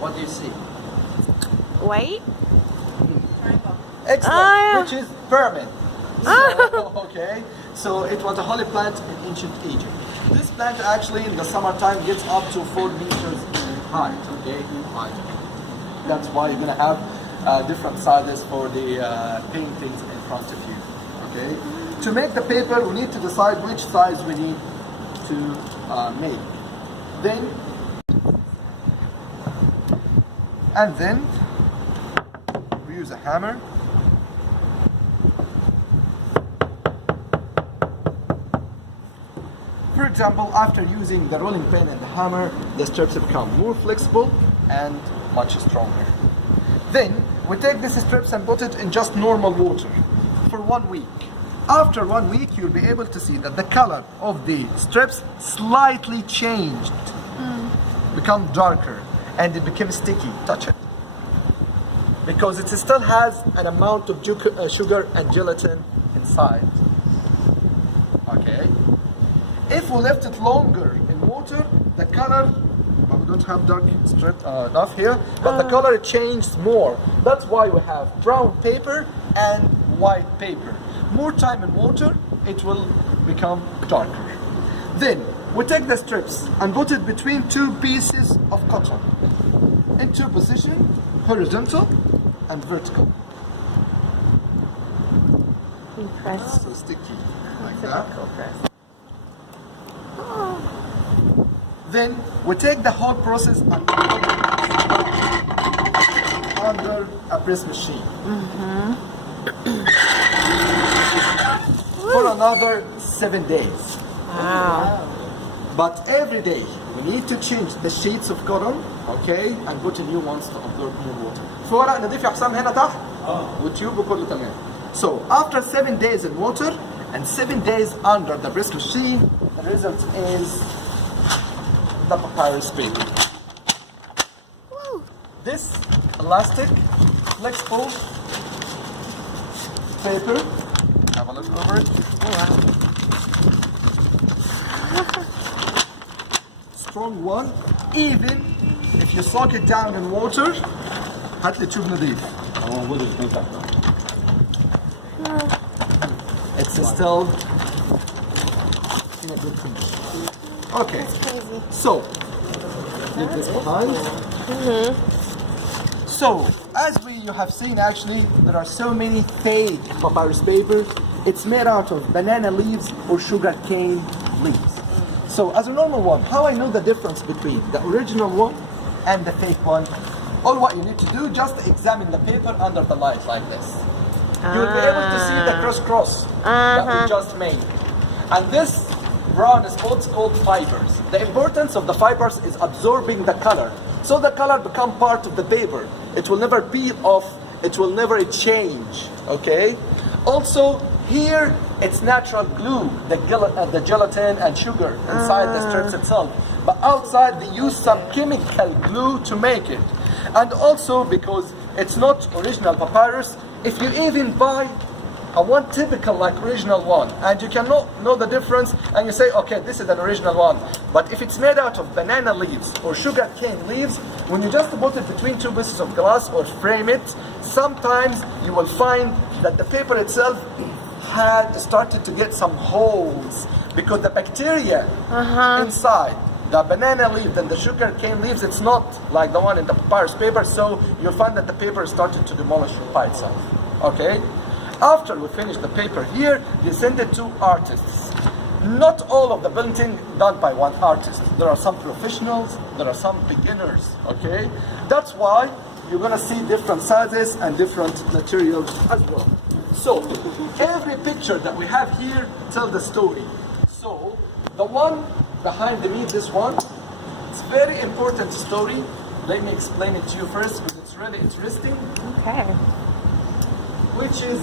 What do you see? White? Excellent, yeah. which is pyramid. So, okay, so it was a holy plant in ancient Egypt. This plant actually in the summertime gets up to 4 meters in height, okay, in height. That's why you're gonna have different sizes for the paintings in front of you, okay? To make the paper, we need to decide which size we need to make. Then we use a hammer. For example, after using the rolling pin and the hammer, the strips become more flexible and much stronger. Then we take these strips and put it in just normal water for 1 week. After 1 week, you'll be able to see that the color of the strips slightly changed, become darker, and it becomes sticky. Touch it. Because it still has an amount of sugar and gelatin inside. Okay? If we left it longer in water, the color, we don't have dark strip enough here, but the color changes more. That's why we have brown paper and white paper. More time in water, it will become darker. Then we take the strips and put it between 2 pieces of cotton in 2 positions, horizontal and vertical. Press. So sticky, like that. Then we take the whole process and under a press machine. For another 7 days. Wow. But every day we need to change the sheets of cotton, okay, and put new ones to absorb more water. في ورق نضيف يا حسام هنا تحت وتيوب وكله تمام. So after 7 days in water and 7 days under the press machine, the result is the papyrus paper. Woo. This elastic, flexible paper. Have a look over it. Oh, wow. Strong one, even if you soak it down in water. هات لي تيوب نظيف. It's still in a good condition. Okay, so leave this behind. So as you have seen, actually there are so many fake papyrus paper. It's made out of banana leaves or sugar cane leaves. So as a normal one, how I know the difference between the original one and the fake one? All what you need to do, just examine the paper under the light like this. You'll be able to see the cross that we just made. And this brown spots called fibers. The importance of the fibers is absorbing the color. So the color become part of the paper. It will never peel off, it will never change, okay? Also, here it's natural glue, the gelatin and sugar inside the strips itself. But outside they use some chemical glue to make it. And also because it's not original papyrus, if you even buy a one typical like original one and you cannot know the difference and you say, okay, this is an original one, but if it's made out of banana leaves or sugar cane leaves, when you just put it between 2 pieces of glass or frame it, sometimes you will find that the paper itself had started to get some holes because the bacteria inside the banana leaf and the sugar cane leaves, it's not like the one in the papyrus paper, so you'll find that the paper started to demolish by itself. Okay? After we finish the paper here, they send it to artists. Not all of the printing done by one artist. There are some professionals, there are some beginners, okay? That's why you're gonna see different sizes and different materials as well. So, every picture that we have here tells the story. So, the one behind me, this one, it's very important story. Let me explain it to you first because it's really interesting. Okay. Which is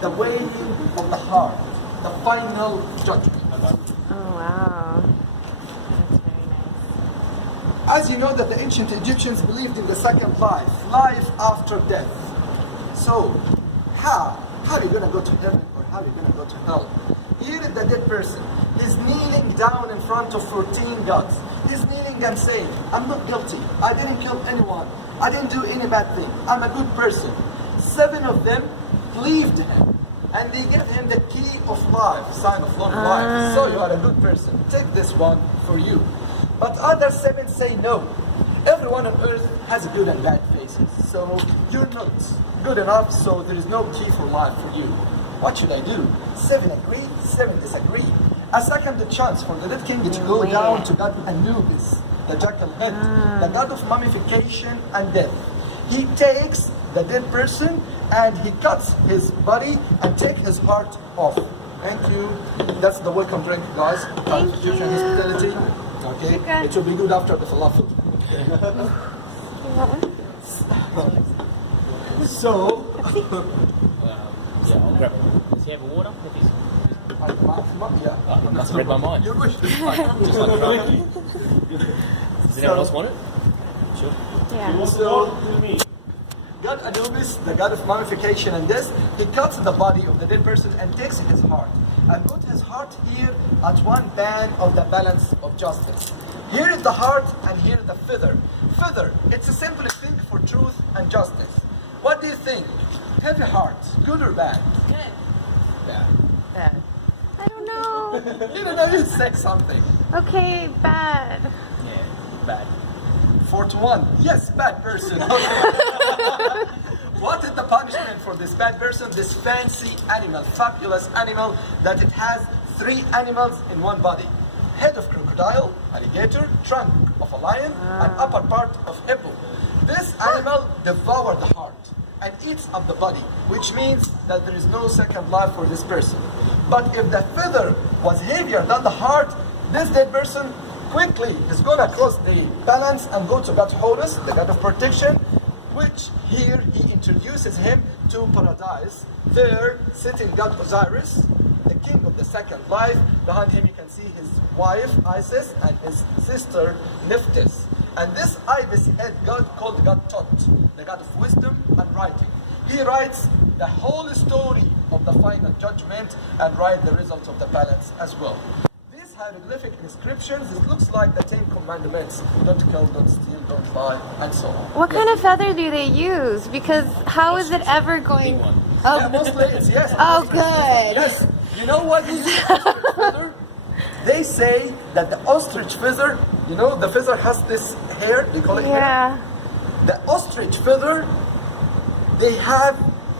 the weighing of the heart, the final judgment. Oh, wow. That's very nice. As you know that the ancient Egyptians believed in the second life, life after death. So, how are you going to go to heaven or how are you going to go to hell? Here is the dead person. He's kneeling down in front of 14 gods. He's kneeling and saying, I'm not guilty. I didn't kill anyone. I didn't do any bad thing. I'm a good person. 7 of them believed him. And they gave him the key of life, sign of long life. So you are a good person. Take this one for you. But other 7 say no. Everyone on earth has good and bad faces. So you're not good enough, so there is no key for life for you. What should I do? 7 agree, 7 disagree. A second chance for the dead king to go down to God Anubis, the jackal head, the god of mummification and death. He takes the dead person and he cuts his body and takes his heart off. Thank you. That's the welcome drink, guys. Thank Egyptian you. hospitality. Okay. Shukran. It will be good after the falafel. So. Yeah, I'll grab it. Does he have a water? If he's, Yeah. I must have read my mind. Your wish. Just like Trump. Does anyone else want it? Sure. Yeah. So, God Anubis, the god of mummification and death, he cuts the body of the dead person and takes his heart and put his heart here at one band of the balance of justice. Here is the heart and here is the feather. Feather, it's a simple thing for truth and justice. What do you think? Heavy heart, good or bad? Bad. Bad. I don't know. You don't know, you say something. Okay, bad. Yeah, bad. 4-1. Yes, bad person. What is the punishment for this bad person? This fancy animal, fabulous animal, that it has 3 animals in one body. Head of crocodile, alligator, trunk of a lion, and upper part of hippo. This animal devours the heart and eats up the body, which means that there is no second life for this person. But if the feather was heavier than the heart, this dead person quickly is going to cross the balance and go to God Horus, the god of protection, which here he introduces him to paradise. There, sitting God Osiris, the king of the second life. Behind him you can see his wife Isis and his sister Nephthys. And this ibis head god called God Tot, the god of wisdom and writing. He writes the whole story of the final judgment and writes the result of the balance as well. These hieroglyphic inscriptions, it looks like the 10 commandments. Don't kill, don't steal, don't lie, and so on. What kind of feather do they use? Because how is it ever going? Big one. Yeah, Oh, mostly it's yes. oh, mostly good. Yes. You know what is the ostrich feather? They say that the ostrich feather, you know, the feather has this hair, they call it hair. Yeah. The ostrich feather, they have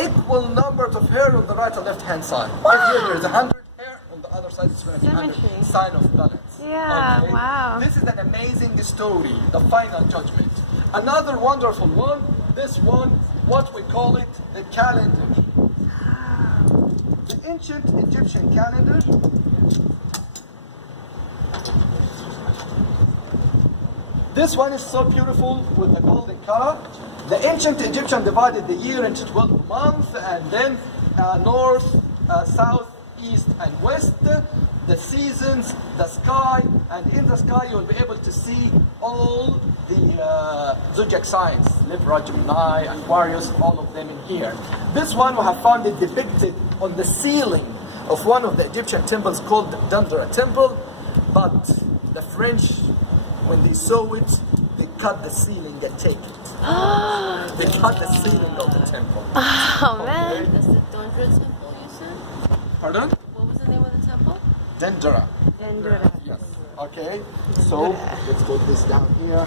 equal numbers of hair on the right and left hand side. If here there is 100 hair, on the other side it's going to be 100. Symmetry. Sign of balance. Yeah, wow. This is an amazing story, the final judgment. Another wonderful one, this one, what we call it, the calendar. The ancient Egyptian calendar. This one is so beautiful with the golden color. The ancient Egyptian divided the year into 12 months and then north, south, east and west, the seasons, the sky, and in the sky you'll be able to see all the zodiac signs, Libra, Gemini, Aquarius, all of them in here. This one we have found it depicted on the ceiling of one of the Egyptian temples called Dendera Temple, but the French, when they saw it, they cut the ceiling and take it. They cut the ceiling of the temple. Oh man. That's the Dendera temple you said? Pardon? What was the name of the temple? Dendera. Dendera. Yes. Okay. So let's put this down here.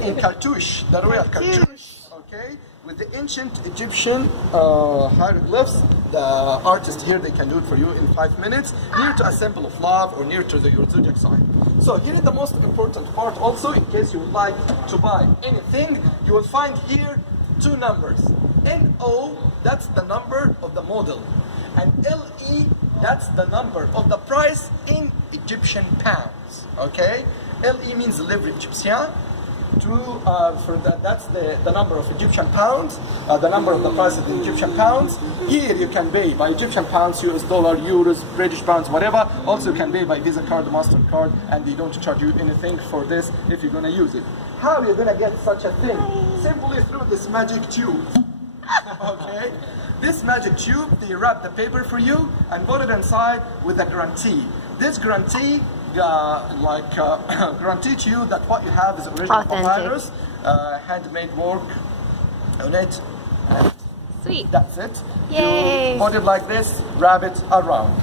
In cartouche, the royal cartouche. Okay. With the ancient Egyptian hieroglyphs, the artist here, they can do it for you in 5 minutes, near to a symbol of love or near to your zodiac sign. So here is the most important part also, in case you would like to buy anything, you will find here 2 numbers. NO, that's the number of the model. And LE, that's the number of the price in Egyptian pounds. Okay? LE means livre Egyptien. That's the number of Egyptian pounds, the number of the price of the Egyptian pounds. Here you can pay by Egyptian pounds, US dollar, euros, British pounds, whatever. Also you can pay by Visa card, MasterCard, and they don't charge you anything for this if you're going to use it. How are you going to get such a thing? Simply through this magic tube. Okay? This magic tube, they wrap the paper for you and put it inside with a guarantee. This guarantee, guarantee to you that what you have is original Authentic. papyrus, handmade work on it. And Sweet. that's it. Yay. You put it like this, wrap it around.